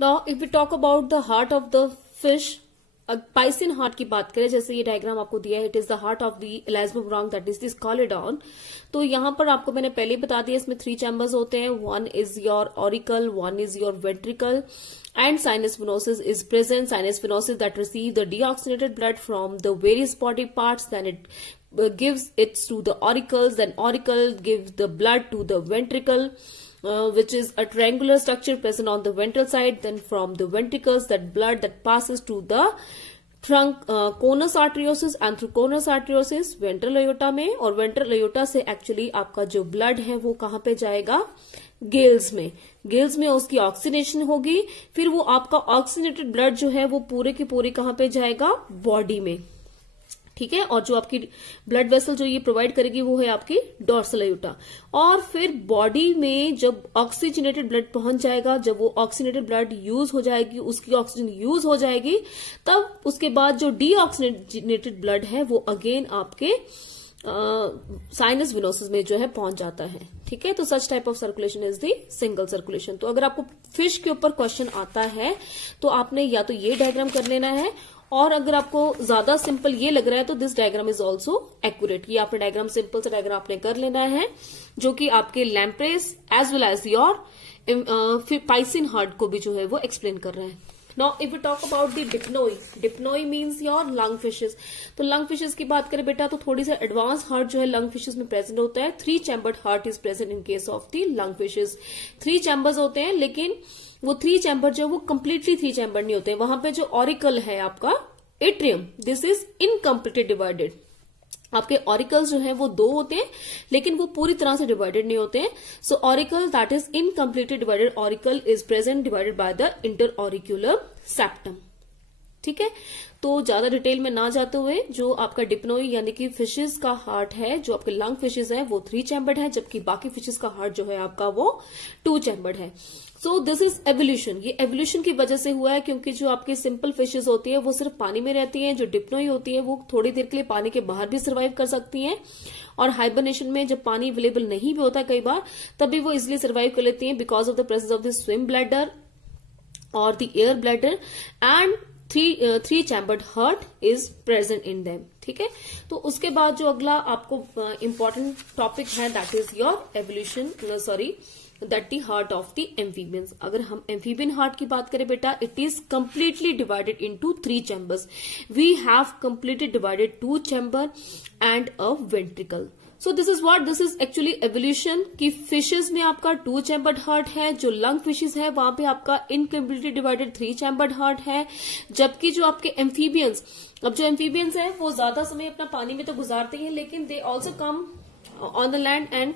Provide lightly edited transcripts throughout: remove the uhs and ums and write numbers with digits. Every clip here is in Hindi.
Now if we talk about the heart of the fish, piscine heart की बात करें, जैसे ये डायग्राम आपको दिया है, it is the heart of the elasmobranch that is the scoliodon. तो यहां पर आपको मैंने पहले ही बता दिया, इसमें 3 चैम्बर्स होते हैं, one is your auricle, one is your ventricle, and sinus venosus is present. Sinus venosus that receive the deoxygenated blood from the various body parts, then it gives it to the auricles, then auricle gives the blood to the ventricle, which is a triangular structure present on the ventral side. Then from the ventricles, that blood that passes to the trunk, conus arteriosus and through conus arteriosus ventral aorta में, और ventral aorta से एक्चुअली आपका जो ब्लड है वो कहाँ पे जाएगा, गेल्स में। गेल्स में उसकी ऑक्सीनेशन होगी, फिर वो आपका ऑक्सीनेटेड ब्लड जो है वो पूरे के पूरे कहाँ पे जाएगा, बॉडी में। ठीक है, और जो आपकी ब्लड वेसल जो ये प्रोवाइड करेगी वो है आपकी डॉर्सल अयोटा। और फिर बॉडी में जब ऑक्सीजनेटेड ब्लड पहुंच जाएगा, जब वो ऑक्सीजनेटेड ब्लड यूज हो जाएगी, उसकी ऑक्सीजन यूज हो जाएगी, तब उसके बाद जो डीऑक्सीजनेटेड ब्लड है वो अगेन आपके साइनस विनोसिस में जो है पहुंच जाता है। ठीक है, तो सच type of circulation is the single circulation. तो अगर आपको फिश के ऊपर क्वेश्चन आता है तो आपने या तो ये डायग्राम कर लेना है, और अगर आपको ज्यादा सिंपल ये लग रहा है तो this diagram is also accurate. ये आपने डायग्राम, सिंपल सा डायग्राम आपने कर लेना है, जो कि आपके lampreys as well as your piscine heart को भी जो है वो एक्सप्लेन कर रहे हैं। Now, if we talk about the dipnoi, dipnoi means your lung fishes. तो lung fishes की बात करें बेटा, तो थोड़ी सा एडवांस हार्ट जो है लंग फिशेस में प्रेजेंट होता है। 3 chambered heart is present in case of the lung fishes. 3 chambers होते हैं, लेकिन वो 3 चैम्बर जो वो कंप्लीटली 3 चैम्बर नहीं होते हैं। वहां पे जो ऑरिकल है आपका atrium, this is incompletely divided. आपके ऑरिकल्स जो है वो 2 होते हैं, लेकिन वो पूरी तरह से डिवाइडेड नहीं होते हैं। So auricle that is incompletely divided auricle is present divided by the inter auricular septum. ठीक है, तो ज्यादा डिटेल में ना जाते हुए, जो आपका डिप्नोई यानी कि फिशेस का हार्ट है, जो आपके लंग फिशेस है वो 3 चैम्बर्ड है, जबकि बाकी फिशेस का हार्ट जो है आपका वो 2 चैम्बर्ड है। So this is evolution. ये एवोल्यूशन की वजह से हुआ है, क्योंकि जो आपकी सिंपल फिशेस होती है वो सिर्फ पानी में रहती हैं। जो डिप्नोई होती है वो थोड़ी देर के लिए पानी के बाहर भी सर्वाइव कर सकती हैं, और हाइबरनेशन में जब पानी अवेलेबल नहीं भी होता है कई बार, तभी वो इजिली सर्वाइव कर लेती हैं because of the presence of the swim bladder और the air bladder, and 3 chambered heart is present in them. ठीक है, तो उसके बाद जो अगला आपको इंपॉर्टेंट टॉपिक है that is your evolution, that the heart of the amphibians. अगर हम एम्फीबियन हार्ट की बात करें बेटा, it is completely divided into 3 chambers. We have completely divided 2 chamber and a ventricle. So this is what, this is actually evolution की फिशेज में आपका 2 चैम्बर्ड हार्ट है। जो लंग फिशेज है वहां पे आपका इनकम्प्लीटली डिवाइडेड 3 चैम्बर्ड हार्ट है, जबकि जो आपके एम्फीबियंस, अब जो एम्फीबियंस है वो ज्यादा समय अपना पानी में तो गुजारते हैं, लेकिन they also come on the land and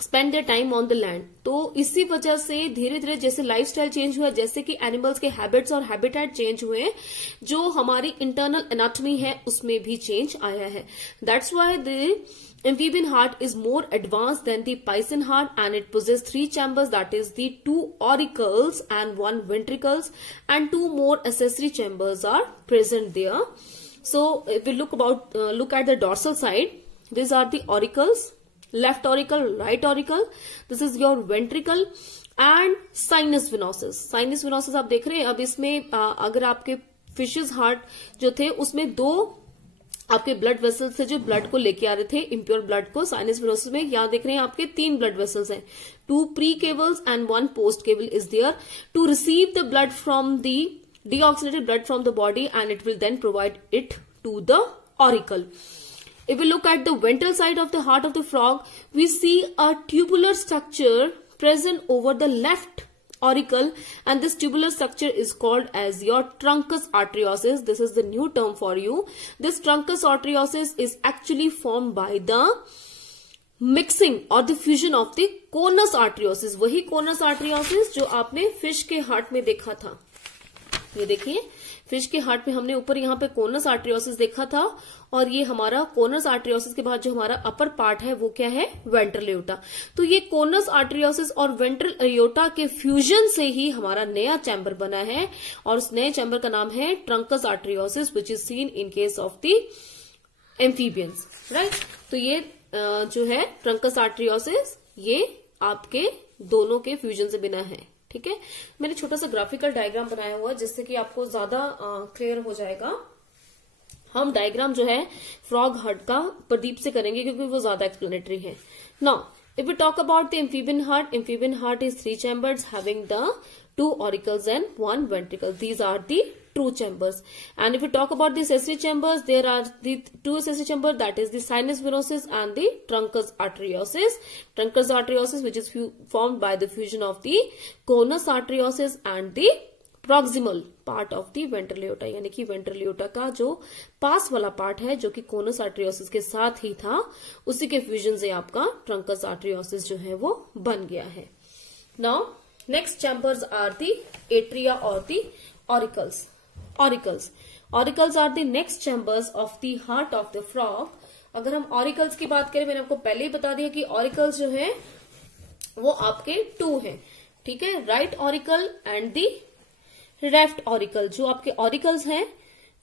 spend their time on the land. तो इसी वजह से धीरे धीरे जैसे लाइफस्टाइल चेंज हुआ, जैसे कि एनिमल्स के हैबिट्स और हैबिटेट चेंज हुए, जो हमारी इंटरनल एनाटॉमी है उसमें भी चेंज आया है। That's why the amphibian heart is more advanced than the Piscean heart, and it possesses 3 chambers, that is the 2 auricles and 1 ventricles, and 2 more accessory chambers are present there. So if we look at the dorsal side, these are the auricles, left auricle, right auricle, this is your ventricle and sinus venosus. Sinus venosus आप देख रहे हैं। अब इसमें अगर आपके फिशेस हार्ट जो थे उसमें 2 आपके ब्लड वेसल्स थे जो ब्लड को लेके आ रहे थे, इम्प्योर ब्लड को। साइनस विनोसिस में यहाँ देख रहे हैं आपके 3 ब्लड वेसल्स हैं, 2 precavals and 1 postcaval is there to receive the blood from the deoxygenated blood from the body, and it will then provide it to the auricle. If we look at the ventral side of the heart of the frog, we see a tubular structure present over the left auricle, and this tubular structure is called as your truncus arteriosus. This is the new term for you. This truncus arteriosus is actually formed by the mixing or the fusion of the conus arteriosus. वही conus arteriosus जो आपने फिश के हार्ट में देखा था। ये देखिए फिश के हार्ट में हमने ऊपर यहाँ पे कोनस आर्टरियोसिस देखा था, और ये हमारा कोनस आर्टरियोसिस के बाद जो हमारा अपर पार्ट है वो क्या है, वेंट्रल एयोटा। तो ये कोनस आर्टरियोसिस और वेंट्रल एयोटा के फ्यूजन से ही हमारा नया चैम्बर बना है, और उस नए चैम्बर का नाम है trunks आर्टरियोसिस, which is seen in case of the amphibians, right. तो ये जो है ट्रंकस आर्टरियोसिस, ये आपके दोनों के फ्यूजन से बना है। ठीक है, मैंने छोटा सा ग्राफिकल डायग्राम बनाया हुआ है जिससे कि आपको ज्यादा क्लियर हो जाएगा। हम डायग्राम जो है फ्रॉग हार्ट का प्रदीप से करेंगे क्योंकि वो ज्यादा एक्सप्लेनेटरी है। Now if we talk about the amphibian heart is 3 chambers having the 2 auricles and 1 ventricle. These are the true chambers. And if we talk about the accessory chambers, there are the 2 accessory chambers, that is the sinus venosus and the truncus arteriosus. Truncus arteriosus which is formed by the fusion of the conus arteriosus and the proximal part of the ventral aorta, यानी कि वेंट्रल एओर्टा का जो पास वाला पार्ट है जो कि कोनस आर्टरियोसिस के साथ ही था, उसी के फ्यूजन से आपका ट्रंकस आर्टरियोसिस जो है वो बन गया है। Now next chambers are the atria और the auricles. Auricles are the next chambers of the heart of the frog. अगर हम ऑरिकल्स की बात करें, मैंने आपको पहले ही बता दिया कि ऑरिकल्स जो है वो आपके 2 हैं, ठीक है, right auricle and the left auricle. जो आपके ऑरिकल्स हैं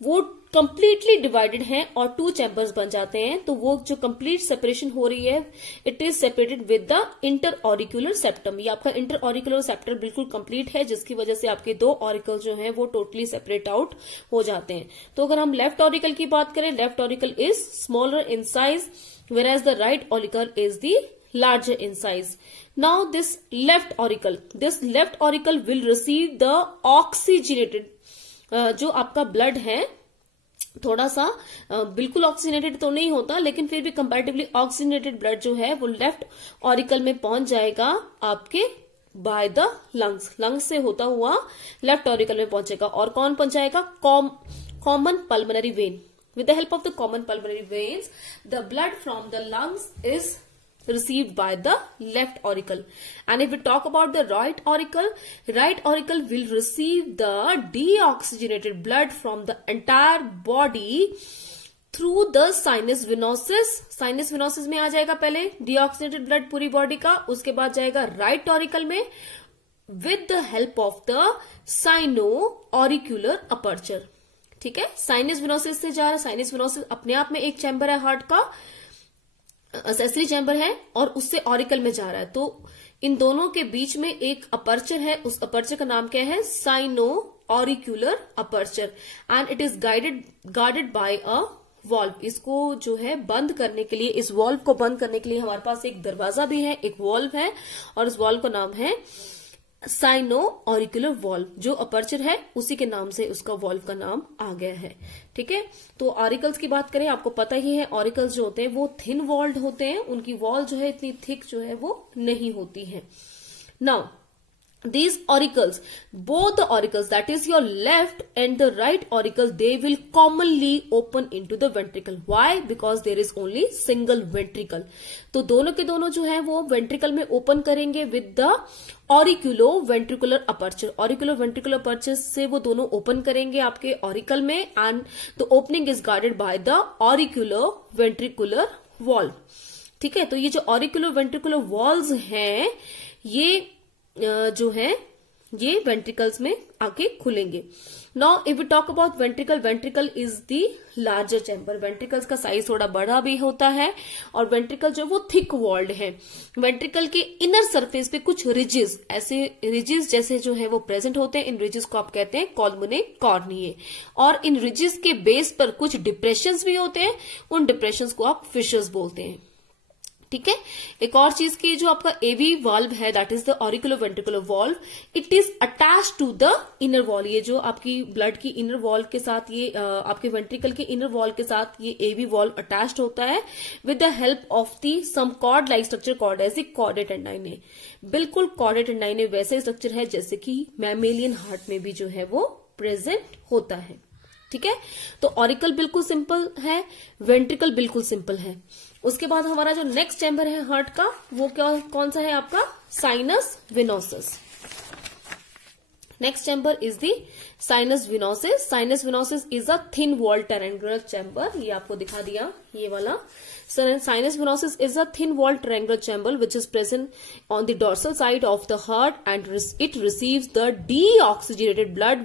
वो कंप्लीटली डिवाइडेड हैं और 2 चैम्बर्स बन जाते हैं। तो वो जो कंप्लीट सेपरेशन हो रही है, it is separated with the inter auricular septum. ये आपका इंटर ऑरिकुलर सेप्टम बिल्कुल कंप्लीट है, जिसकी वजह से आपके 2 ऑरिकल जो हैं वो टोटली सेपरेट आउट हो जाते हैं। तो अगर हम लेफ्ट ऑरिकल की बात करें, left auricle is smaller in size whereas the right auricle is the larger in size. Now this left auricle will receive the oxygenated जो आपका ब्लड है, थोड़ा सा बिल्कुल ऑक्सीजनेटेड तो नहीं होता लेकिन फिर भी कंपैरेटिवली ऑक्सीजनेटेड ब्लड जो है वो लेफ्ट ऑरिकल में पहुंच जाएगा आपके बाय द लंग्स से होता हुआ लेफ्ट ऑरिकल में पहुंचेगा। और कौन पहुंचाएगा? Common pulmonary vein. With the help of the common pulmonary veins, the blood from the lungs is received by the left auricle. And if we talk about the right auricle will receive the deoxygenated blood from the entire body through the sinus venosus. Sinus venosus में आ जाएगा पहले deoxygenated blood पूरी बॉडी का, उसके बाद जाएगा right auricle में with the help of the sino-auricular aperture. ठीक है, साइनस विनोसिस से जा रहा है। साइनस विनोसिस अपने आप में एक चैम्बर है हार्ट का, एक्सेसरी चैम्बर है, और उससे ऑरिकल में जा रहा है। तो इन दोनों के बीच में एक अपर्चर है, उस अपर्चर का नाम क्या है? Sino auricular aperture, and it is guarded by a valve. इसको जो है बंद करने के लिए, इस वॉल्व को बंद करने के लिए हमारे पास एक दरवाजा भी है, एक वॉल्व है, और इस वॉल्व का नाम है साइनो ऑरिकुलर वॉल्व। जो अपर्चर है उसी के नाम से उसका वॉल्व का नाम आ गया है। ठीक है, तो ऑरिकल्स की बात करें, आपको पता ही है ऑरिकल्स जो होते हैं वो थिन वॉल्ड होते हैं, उनकी वॉल जो है इतनी थिक जो है वो नहीं होती है। Now these auricles, both the auricles, that is your left and the right auricle, they will commonly open into the ventricle. Why? Because there is only single ventricle. तो दोनों के दोनों जो है वो ventricle में open करेंगे with the auriculo-ventricular aperture. Auriculo-ventricular aperture से वो दोनों open करेंगे आपके auricle में, and the opening is guarded by the auriculo-ventricular valve. ठीक है, तो ये जो auriculo-ventricular valves हैं, ये जो है ये वेंट्रिकल्स में आके खुलेंगे। Now if we talk about ventricle, ventricle is the larger chamber. Ventricles का साइज थोड़ा बड़ा भी होता है, और वेंट्रिकल जो वो थिक वॉल्ड है। वेंट्रिकल के इनर सरफेस पे कुछ रिजेस, ऐसे रिजेस जैसे जो है वो प्रेजेंट होते हैं। इन रिजेस को आप कहते हैं कॉल्मुने कॉर्निये, और इन रिजेस के बेस पर कुछ डिप्रेशंस भी होते हैं, उन डिप्रेशंस को आप फिशर्स बोलते हैं। ठीक है, एक और चीज की जो आपका एवी वाल्व है, that is the auriculo ventricular valve, it is attach to the inner wall. ये जो आपकी ब्लड की इनर वॉल के साथ, ये आपके वेंट्रिकल के इनर वॉल के साथ ये एवी वाल्व अटैच्ड होता है with the help of the some cord like structure cord as a chordae tendineae. बिल्कुल कॉर्डेट टेंडाइने वैसे स्ट्रक्चर है जैसे कि मैमेलियन हार्ट में भी जो है वो प्रेजेंट होता है। ठीक है, तो ऑरिकल बिल्कुल सिंपल है, वेंट्रिकल बिल्कुल सिंपल है। उसके बाद हमारा जो नेक्स्ट चैम्बर है हार्ट का, वो कौन सा है आपका? Sinus venosus. Next chamber is the sinus venosus. Sinus venosus is a thin wall triangular chamber. ये आपको दिखा दिया ये वाला। Sinus venosus is a thin walled triangular chamber which is present on the dorsal side of the heart, and it receives the deoxygenated blood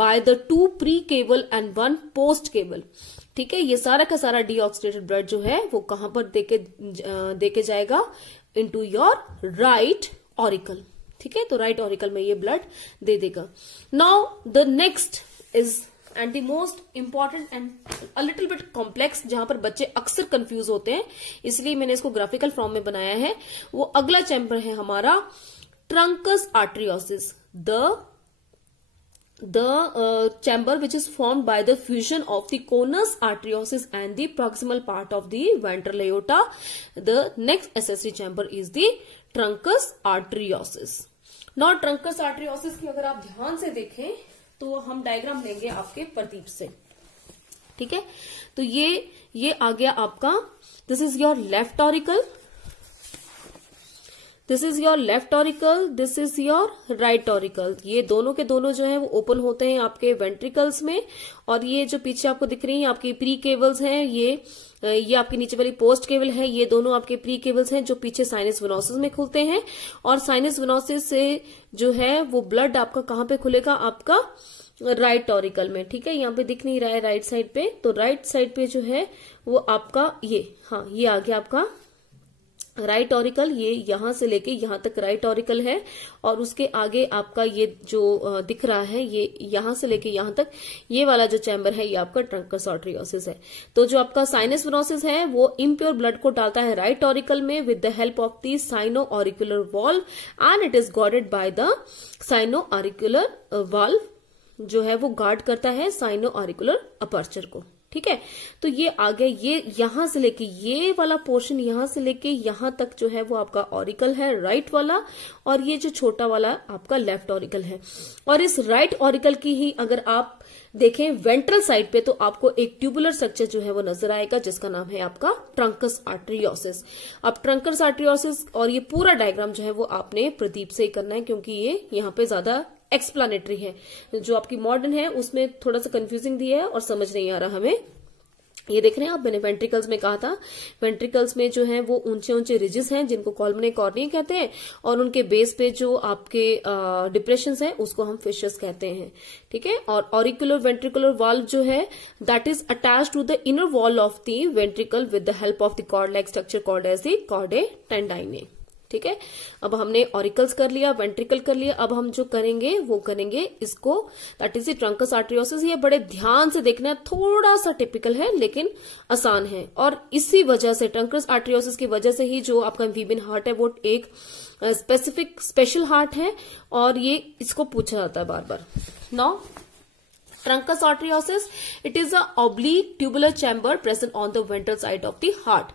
by the 2 pre-cable and 1 post-cable. ठीक है, ये सारा का सारा deoxygenated blood जो है वो कहां पर देके जाएगा? Into your right auricle. ठीक है, तो राइट ऑरिकल में ये ब्लड दे देगा। Now the next is and the most important and a little bit complex, जहां पर बच्चे अक्सर कंफ्यूज होते हैं, इसलिए मैंने इसको ग्राफिकल फॉर्म में बनाया है। वो अगला चैम्बर है हमारा trunks आर्टरियोसिस, the chamber which is formed by the fusion of the conus arteriosus and the proximal part of the ventral aorta. The next accessory chamber is the truncus arteriosus. Now truncus arteriosus की अगर आप ध्यान से देखें तो हम डायग्राम लेंगे आपके प्रदीप से, ठीक है। तो ये आ गया आपका, this is your left auricle, this is your left auricle, this is your right auricle. ये दोनों के दोनों जो है वो ओपन होते हैं आपके वेंट्रिकल्स में, और ये जो पीछे आपको दिख रही है आपकी प्री केवल्स हैं, ये आपकी नीचे वाली पोस्ट केवल है, ये दोनों आपके प्री केवल्स हैं जो पीछे साइनस वेनोसिस में खुलते हैं। और साइनस वेनोसिस से जो है वो ब्लड आपका कहाँ पे खुलेगा, आपका राइट ऑरिकल में, ठीक है। यहाँ पे दिख नहीं रहा है राइट साइड पे, तो राइट साइड पे जो है वो आपका ये आ गया आपका राइट ऑरिकल। ये यहां से लेके यहां तक राइट ऑरिकल है, और उसके आगे आपका ये जो दिख रहा है ये यहां से लेके यहां तक ये वाला जो चैम्बर है ये आपका ट्रंकस आर्टरियोसिस है। तो जो आपका साइनस वेनोसिस है वो इम्प्योर ब्लड को डालता है राइट ऑरिकल में with the help of the sino auricular valve, and it is guarded by the sino auricular valve, जो है वो गार्ड करता है साइनो ऑरिकुलर अपर्चर को, ठीक है। तो ये आगे ये यहां से लेके ये वाला पोर्शन यहां से लेके यहां तक जो है वो आपका ऑरिकल है राइट वाला, और ये जो छोटा वाला आपका लेफ्ट ऑरिकल है। और इस राइट ऑरिकल की ही अगर आप देखें वेंट्रल साइड पे तो आपको एक ट्यूबुलर स्ट्रक्चर जो है वो नजर आएगा जिसका नाम है आपका ट्रंकस आर्टरियोसिस। अब ट्रंकस आर्टरियोसिस और ये पूरा डायग्राम जो है वो आपने प्रदीप से ही करना है, क्योंकि ये यहाँ पे ज्यादा एक्सप्लेनेटरी है। जो आपकी मॉडर्न है उसमें थोड़ा सा कंफ्यूजिंग दिया है और समझ नहीं आ रहा हमें। ये देख रहे हैं आप, मैंने वेंट्रिकल्स में कहा था, वेंट्रिकल्स में जो है वो ऊंचे ऊंचे रिजेस हैं जिनको कॉल्मने कॉर्निया कहते हैं, और उनके बेस पे जो आपके डिप्रेशंस हैं उसको हम फिशर्स कहते हैं, ठीक है। और ऑरिकुलर वेंट्रिकुलर वॉल्व जो है that is attached to the inner wall of the ventricle with the help of the cord like structure called as the chordae tendineae, ठीक है। अब हमने ऑरिकल्स कर लिया, वेंट्रिकल कर लिया, अब हम जो करेंगे वो करेंगे इसको, दैट इज द ट्रंकस आर्टरियोसिस। ये बड़े ध्यान से देखना है, थोड़ा सा टिपिकल है लेकिन आसान है, और इसी वजह से ट्रंकस आर्टरियोसिस की वजह से ही जो आपका एम्फीबियन हार्ट है वो एक स्पेसिफिक स्पेशल हार्ट है, और ये इसको पूछा जाता है बार बार। Now truncus arteriosus, it is a oblique tubular chamber present on the ventral side of the heart.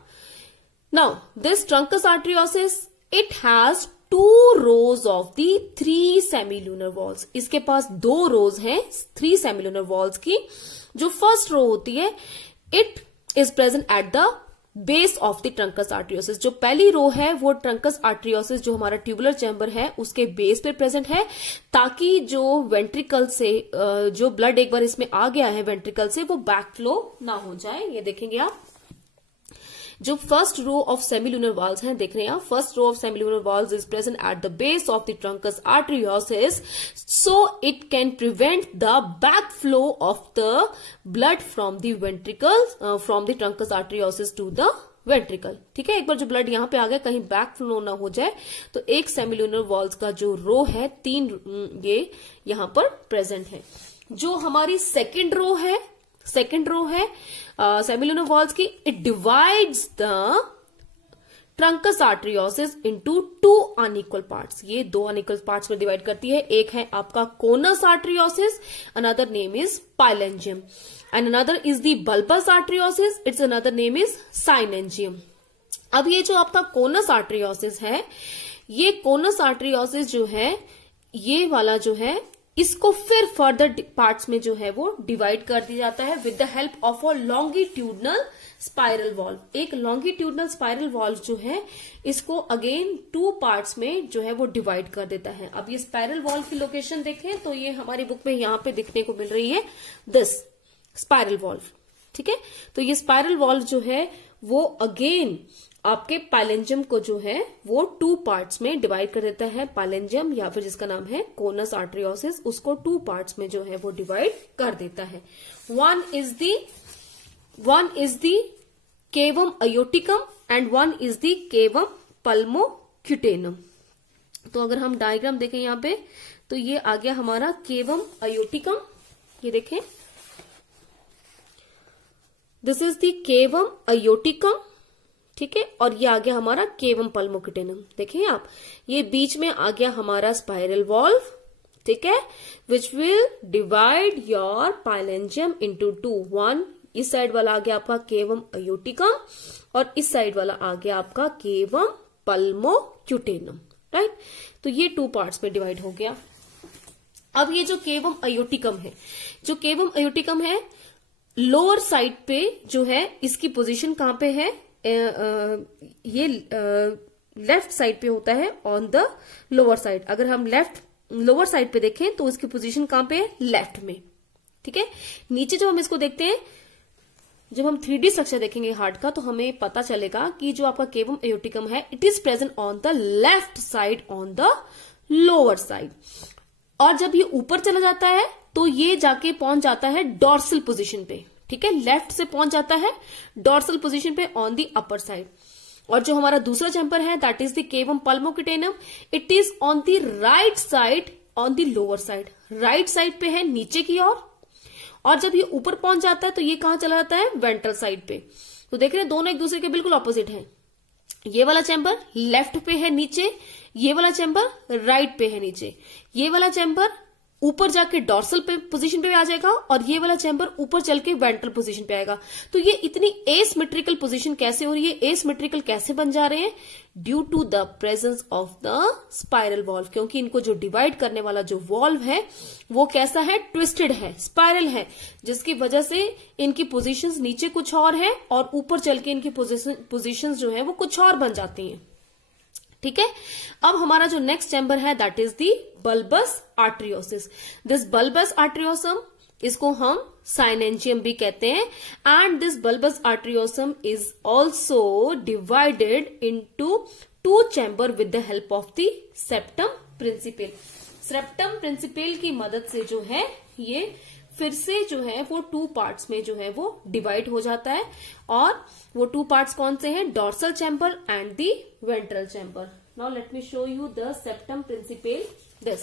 Now this truncus arteriosus it has 2 rows of the 3 semilunar walls. इसके पास 2 rows हैं 3 semilunar walls की। जो फर्स्ट रो होती है it is present at the base of the truncus arteriosus। जो पहली रो है वो ट्रंकस आर्टरियोसिस जो हमारा ट्यूबुलर चैम्बर है उसके बेस पे प्रेजेंट है, ताकि जो वेंट्रिकल से जो ब्लड एक बार इसमें आ गया है वेंट्रिकल से वो बैक फ्लो ना हो जाए। ये देखेंगे आप, जो first row of semilunar valves हैं, देख रहे हैं आप, first row of semilunar valves is present at the base of the truncus arteriosus, so it can prevent the back flow of the blood from the ventricle from the truncus arteriosus to the ventricle, ठीक है। एक बार जो ब्लड यहां पे आ गया कहीं बैक फ्लो ना हो जाए, तो एक सेमिलुनर वॉल्स का जो रो है 3 ये यहां पर प्रेजेंट है। जो हमारी सेकेंड रो है सेमिलुनर वॉल्स की, it divides the truncus आर्टरियोसिस into 2 unequal parts. ये 2 अनइक्वल पार्ट्स में डिवाइड करती है। एक है आपका conus arteriosus, another name is pylangium, and another is the bulbus arteriosus, it's another name is synangium. अब ये जो आपका कोनस आर्टरियोसिस है, ये कोनस आर्टरियोसिस जो है ये वाला जो है इसको फिर फर्दर पार्ट्स में जो है वो डिवाइड कर दिया जाता है with the help of a longitudinal spiral valve. एक लॉन्गिट्यूडनल स्पाइरल वॉल्व जो है इसको अगेन 2 पार्ट्स में जो है वो डिवाइड कर देता है। अब ये स्पाइरल वॉल्व की लोकेशन देखें तो ये हमारी बुक में यहां पे दिखने को मिल रही है, दिस स्पाइरल वॉल्व, ठीक है। तो ये स्पाइरल वॉल्व जो है वो अगेन आपके पाइलेंजियम को जो है वो 2 पार्ट्स में डिवाइड कर देता है। पाइलेंजियम या फिर जिसका नाम है कोनस आर्टरियोसिस, उसको 2 पार्ट्स में जो है वो डिवाइड कर देता है। One is the cavum aorticum and one is the cavum pulmocutaneum. तो अगर हम डायग्राम देखें यहाँ पे, तो ये आ गया हमारा केवम अयोटिकम, ये देखें, दिस इज द केवम अयोटिकम, ठीक है। और ये आ गया हमारा केवम पल्मोक्यूटेनम, देखें आप, ये बीच में आ गया हमारा स्पाइरल वॉल्व, ठीक है, which will divide your pylangium into two. One इस साइड वाला आ गया आपका केवम अयोटिकम और इस साइड वाला आ गया आपका केवम पल्मोक्यूटेनम, राइट। तो ये 2 पार्ट्स में डिवाइड हो गया। अब ये जो केवम अयोटिकम है, जो केवम अयोटिकम है, लोअर साइड पे जो है इसकी पोजीशन कहां पे है, ये लेफ्ट साइड पे होता है, ऑन द लोअर साइड। अगर हम लोअर साइड पे देखें तो इसकी पोजीशन कहां पे है, लेफ्ट में, ठीक है। नीचे जब हम इसको देखते हैं, जब हम 3D स्ट्रक्चर देखेंगे हार्ट का, तो हमें पता चलेगा कि जो आपका केवम एयोटिकम है, it is present on the left side on the lower side. और जब ये ऊपर चला जाता है तो ये जाके पहुंच जाता है डॉर्सल पोजीशन पे, ठीक है, लेफ्ट से पहुंच जाता है डॉर्सल पोजीशन पे ऑन द अपर साइड। और जो हमारा दूसरा चैम्बर है, that is the cavum pulmocutaneum, it is on the right side on the lower side, right side पे है नीचे की ओर। और जब ये ऊपर पहुंच जाता है तो ये कहां चला जाता है, वेंट्रल साइड पे। तो देख रहे हैं दोनों एक दूसरे के बिल्कुल ऑपोजिट हैं। ये वाला चैम्बर लेफ्ट पे है नीचे, ये वाला चैम्बर राइट पे है नीचे। ये वाला चैम्बर ऊपर जाके डॉर्सल पे पोजीशन पे आ जाएगा और ये वाला चैम्बर ऊपर चल के वेंट्रल पोजीशन पे आएगा। तो ये इतनी एसिमेट्रिकल पोजीशन कैसे हो रही है, एसिमेट्रिकल कैसे बन जा रहे हैं, due to the presence of the spiral valve. क्योंकि इनको जो डिवाइड करने वाला जो वॉल्व है वो कैसा है, ट्विस्टेड है, स्पाइरल है, जिसकी वजह से इनकी पोजीशंस नीचे कुछ और है और ऊपर चल के इनकी पोजीशंस जो है वो कुछ और बन जाती हैं, ठीक है। अब हमारा जो नेक्स्ट चैम्बर है, that is the bulbus arteriosus. This bulbus arteriosum, इसको हम साइनेंजियम भी कहते हैं। And this bulbus arteriosum is also divided into 2 chamber with the help of the septum principale. Septum principale की मदद से जो है ये फिर से जो है वो 2 पार्ट्स में जो है वो डिवाइड हो जाता है। और वो 2 पार्ट्स कौन से हैं, dorsal chamber and the ventral chamber. Now let me show you the septum principal. This,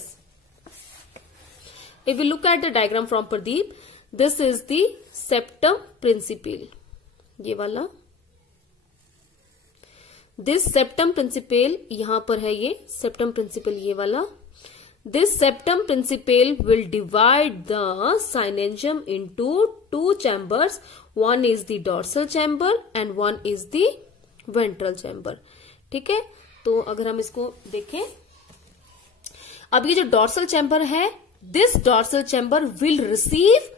if we look at the diagram from Pradeep, this is the septum principal, ये वाला, this septum principal यहां पर है, ये septum principal ये वाला। This septum principal will divide the synencium into 2 chambers. One is the dorsal chamber and one is the ventral chamber. ठीक है, तो अगर हम इसको देखें, अब ये जो डॉर्सल चैम्बर है, this dorsal chamber will receive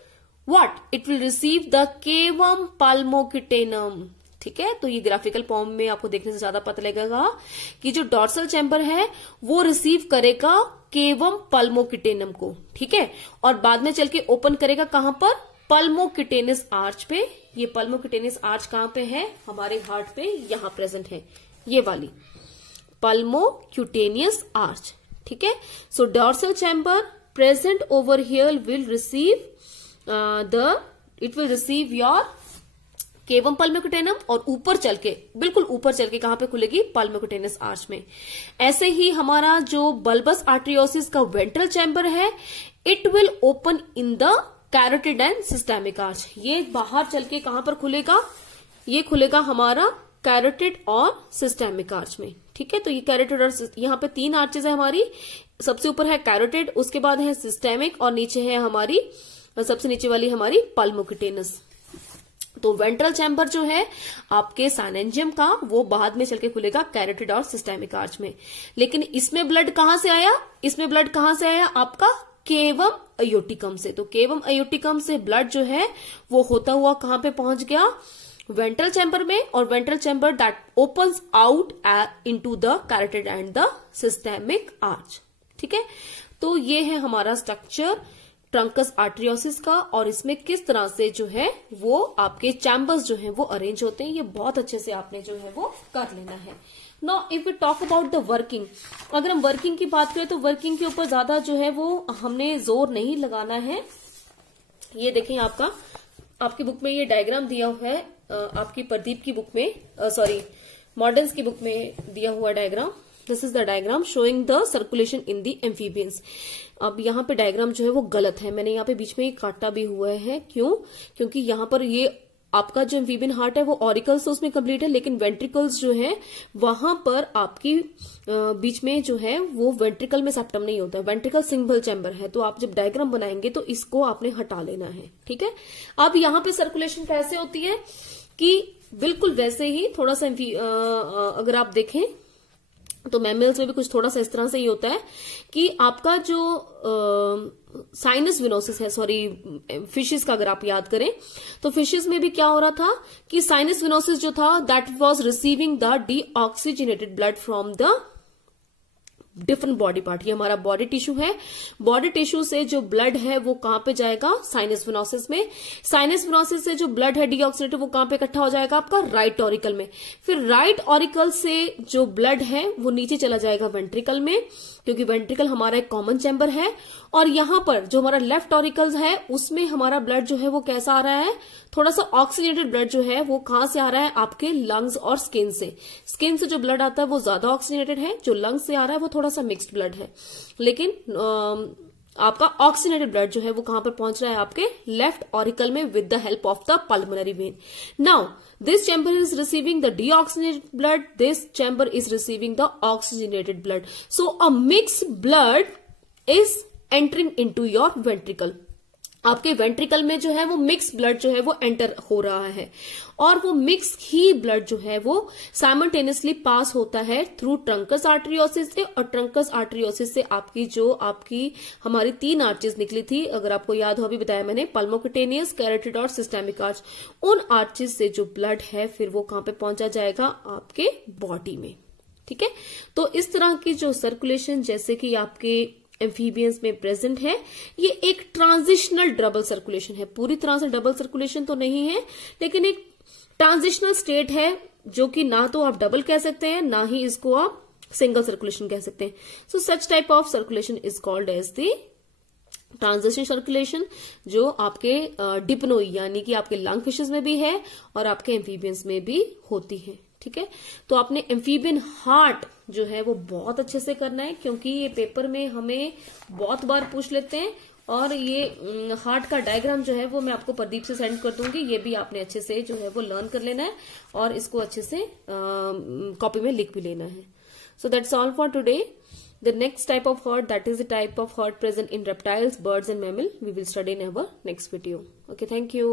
what, it will receive the cavum pulmocutaneum, ठीक है। तो ये ग्राफिकल फॉर्म में आपको देखने से ज्यादा पता लगेगा कि जो डॉर्सल चैम्बर है वो रिसीव करेगा केवम पल्मोक्यूटेनम को, ठीक है, और बाद में चल के ओपन करेगा कहां पर, पल्मोक्यूटेनस आर्च पे। ये पल्मोक्यूटेनस आर्च कहां पे है, हमारे हार्ट पे यहां प्रेजेंट है, ये वाली पल्मोक्यूटेनियस आर्च, ठीक है। So dorsal chamber present over here will receive it will receive your cavum pulmocutaneum, और ऊपर चल के, बिल्कुल ऊपर चल के कहां पे खुलेगी, पल्मोक्यूटेनस आर्च में। ऐसे ही हमारा जो बल्बस आर्टरियोसिस का वेंट्रल चैम्बर है, it will open in the carotid and systemic arch. ये बाहर चल के कहां पर खुलेगा, ये खुलेगा हमारा कैरोटिड और सिस्टेमिक आर्च में, ठीक है। तो ये कैरोटिड और यहाँ पे 3 आर्चेज है हमारी, सबसे ऊपर है कैरोटिड, उसके बाद है सिस्टेमिक और नीचे है हमारी, सबसे नीचे वाली हमारी पल्मोक्यूटेनस। तो वेंट्रल चैम्बर जो है आपके साइनेंजियम का, वो बाद में चलके खुलेगा कैरोटिड और सिस्टेमिक आर्च में। लेकिन इसमें ब्लड कहां से आया, इसमें ब्लड कहां से आया आपका, केवम अयोटिकम से। तो केवम अयोटिकम से ब्लड जो है वो होता हुआ कहां पे पहुंच गया, वेंट्रल चैम्बर में, और ventral chamber that opens out into the carotid and the systemic arch, ठीक है। तो ये है हमारा स्ट्रक्चर ट्रंकस आर्टरियोसिस का, और इसमें किस तरह से जो है वो आपके चैम्बर्स जो है वो अरेंज होते हैं, ये बहुत अच्छे से आपने जो है वो कर लेना है। Now if we talk about the working, अगर हम वर्किंग की बात करें तो वर्किंग के ऊपर ज्यादा जो है वो हमने जोर नहीं लगाना है। ये देखें, आपकी बुक में ये डायग्राम दिया हुआ है, आपकी प्रदीप की बुक में, सॉरी मॉडर्न्स की बुक में दिया हुआ diagram, this is the diagram showing the circulation in the amphibians. अब यहाँ पे डायग्राम जो है वो गलत है, मैंने यहाँ पे बीच में काटा भी हुआ है। क्यों? क्योंकि यहाँ पर ये आपका जो एम्फीबियन हार्ट है वो ऑरिकल्स तो उसमें कंप्लीट है, लेकिन वेंट्रिकल्स जो है वहां पर आपकी बीच में जो है वो वेंट्रिकल में सेप्टम नहीं होता है, वेंट्रिकल सिंगल चैम्बर है। तो आप जब डायग्राम बनाएंगे तो इसको आपने हटा लेना है, ठीक है। अब यहाँ पे सर्कुलेशन कैसे होती है कि बिल्कुल वैसे ही थोड़ा सा अगर आप देखें तो मैमल्स में भी कुछ थोड़ा सा इस तरह से ही होता है कि आपका जो साइनस विनोसिस है, सॉरी फिशेस का अगर आप याद करें तो फिशेस में भी क्या हो रहा था कि साइनस विनोसिस जो था that was receiving the deoxygenated blood from the different body part. ये हमारा बॉडी टिश्यू है, बॉडी टिश्यू से जो ब्लड है वो कहां पे जाएगा? साइनस विनोसिस में। साइनस विनोसिस से जो ब्लड है डीऑक्सीजनेटेड वो कहां पे इकट्ठा हो जाएगा? आपका राइट ऑरिकल में। फिर राइट ऑरिकल से जो ब्लड है वो नीचे चला जाएगा वेंट्रिकल में, क्योंकि वेंट्रिकल हमारा एक कॉमन चैम्बर है। और यहां पर जो हमारा लेफ्ट ऑरिकल्स है उसमें हमारा ब्लड जो है वो कैसा आ रहा है? थोड़ा सा ऑक्सीजनेटेड ब्लड जो है वो कहां से आ रहा है? आपके लंग्स और स्किन से। स्किन से जो ब्लड आता है वो ज्यादा ऑक्सीजनेटेड है, जो लंग्स से आ रहा है वो थोड़ा सा मिक्स्ड ब्लड है। लेकिन आपका ऑक्सीजनेटेड ब्लड जो है वो कहां पर पहुंच रहा है? आपके लेफ्ट ऑरिकल में with the help of the pulmonary vein. Now this chamber is receiving the deoxygenated blood, this chamber is receiving the oxygenated blood. So a mixed blood is entering into your ventricle. आपके वेंट्रिकल में जो है वो मिक्स ब्लड जो है वो एंटर हो रहा है, और वो मिक्स ही ब्लड जो है वो साइमल्टेनियसली पास होता है थ्रू ट्रंकस आर्टरियोसिस से। और ट्रंकस आर्टरियोसिस से आपकी हमारी 3 आर्चेस निकली थी, अगर आपको याद हो, अभी बताया मैंने, पल्मोक्यूटेनियस, कैरोटिड और सिस्टेमिक आर्च। उन आर्चेस से जो ब्लड है फिर वो कहां पे पहुंचा जाएगा? आपके बॉडी में, ठीक है। तो इस तरह की जो सर्कुलेशन जैसे कि आपके एम्फीबियंस में प्रेजेंट है, ये एक ट्रांजिशनल डबल सर्कुलेशन है। पूरी तरह से डबल सर्कुलेशन तो नहीं है, लेकिन एक ट्रांजिशनल स्टेट है जो कि ना तो आप डबल कह सकते हैं ना ही इसको आप सिंगल सर्कुलेशन कह सकते हैं। So such type of circulation is called as the transition circulation, जो आपके डिप्नोई यानी कि आपके लंग फिशेस में भी है और आपके एम्फीबियंस में भी होती है, ठीक है। तो आपने एम्फीबियन हार्ट जो है वो बहुत अच्छे से करना है, क्योंकि ये पेपर में हमें बहुत बार पूछ लेते हैं। और ये हार्ट का डायग्राम जो है वो मैं आपको प्रदीप से सेंड कर दूंगी, ये भी आपने अच्छे से जो है वो लर्न कर लेना है और इसको अच्छे से कॉपी में लिख भी लेना है। So that's all for today. The next type of heart, that is the type of heart present in reptiles, birds and mammal, we will study in our next video. Okay, thank you.